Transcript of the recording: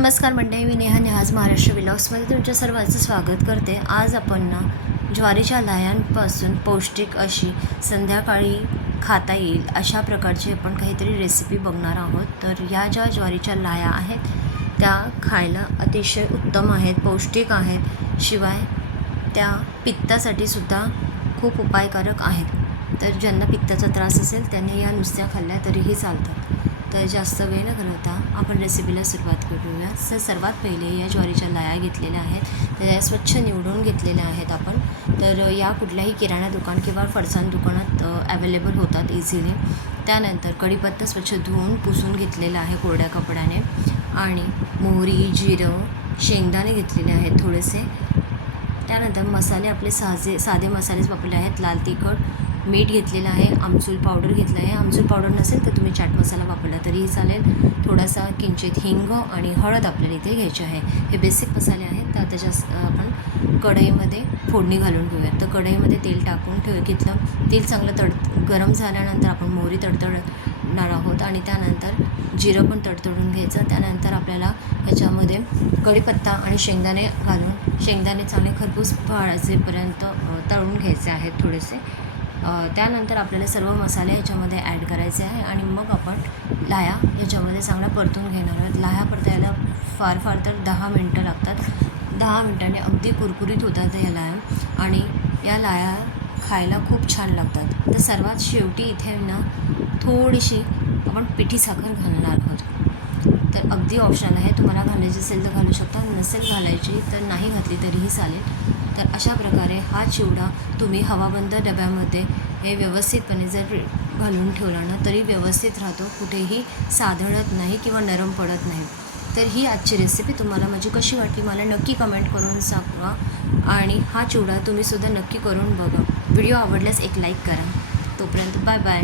नमस्कार मंडळी, मी नेहा महाराष्ट्र व्लॉग्समध्ये तुमच्या सर्वांचं स्वागत करते। आज आपण ना ज्वारीच्या लाह्यांपासून पौष्टिक अशी संध्याकाळी खाता येईल अशा प्रकारची आपण काहीतरी रेसिपी बघणार आहोत। तर या ज्या ज्वारीच्या लाह्या आहेत त्या खायला अतिशय उत्तम आहेत, पौष्टिक आहेत, शिवाय त्या पित्तासाठी सुद्धा खूप उपायकारक आहेत। तर ज्यांना पित्ताचा त्रास असेल त्यांनी या नुसत्या खाल्ल्या तरीही चालतात। तर जास्त वेळ न घालवता आपण रेसिपीला सुरुवात करूया। तर सर्वात पहिले या ज्वारीच्या लाह्या घेतलेल्या आहेत, त्या स्वच्छ निवडून घेतलेल्या आहेत आपण। तर या कुठल्याही किराणा दुकान किंवा फरसाण दुकानात अवेलेबल होतात इझिली। त्यानंतर कढीपत्ता स्वच्छ धुवून पुसून घेतलेला आहे कोरड्या कपड्याने, आणि मोहरी, जिरं, शेंगदाणे घेतलेले आहेत थोडेसे। त्यानंतर मसाले आपले साधे मसालेच वापरले आहेत। लाल तिखट, मीठ घेतलेलं आहे, आमचूर पावडर घेतलं आहे। आमचूर पावडर नसेल तर तुम्ही चाट मसाला वापरला तरीही चालेल। थोडासा किंचित हिंग आणि हळद आपल्याला इथे घ्यायची आहे। हे बेसिक मसाले आहेत। तर त्याच्यात आपण कढईमध्ये फोडणी घालून घेऊयात। तर कढईमध्ये तेल टाकून घेतलं। तेल चांगलं गरम झाल्यानंतर आपण मोहरी तडतडणार आहोत, आणि त्यानंतर जिरं पण तडतडून घ्यायचं। त्यानंतर आपल्याला ह्याच्यामध्ये कढीपत्ता आणि शेंगदाणे घालून शेंगदाणे चांगले खरपूस भाजेपर्यंत तळून घ्यायचे आहेत थोडेसे। त्यानंतर आपल्याला सर्व मसाले ह्याच्यामध्ये ॲड करायचे आहे, आणि मग आपण लाह्या ह्याच्यामध्ये चांगल्या परतून घेणार आहोत। लाह्या परतायला फार तर 10 मिनटं लागतात। 10 मिनटांनी अगदी कुरकुरीत होतात या लाह्या, आणि या लाह्या खायला खूप छान लागतात। तर सर्वात शेवटी इथे ना थोडीशी आपण पिठी साखर घालणार आहोत। तर अगदी ऑप्शनल आहे, तुम्हाला घालायची असेल तर घालू शकता, नसेल घालायची तर नाही घातली तरीही चालेल। तर अशा प्रकारे हा चिवडा तुम्ही हवाबंद डब्यामध्ये हे व्यवस्थितपणे जर घालून ठेवला ना तरी व्यवस्थित राहतो, कुठेही साधळत नाही किंवा नरम पडत नाही। तर ही आजची रेसिपी तुम्हाला माझी कशी वाटली मला नक्की कमेंट करून सांगा, आणि हा चिवडा तुम्हीसुद्धा नक्की करून बघा। व्हिडिओ आवडल्यास एक लाईक करा। तोपर्यंत बाय बाय।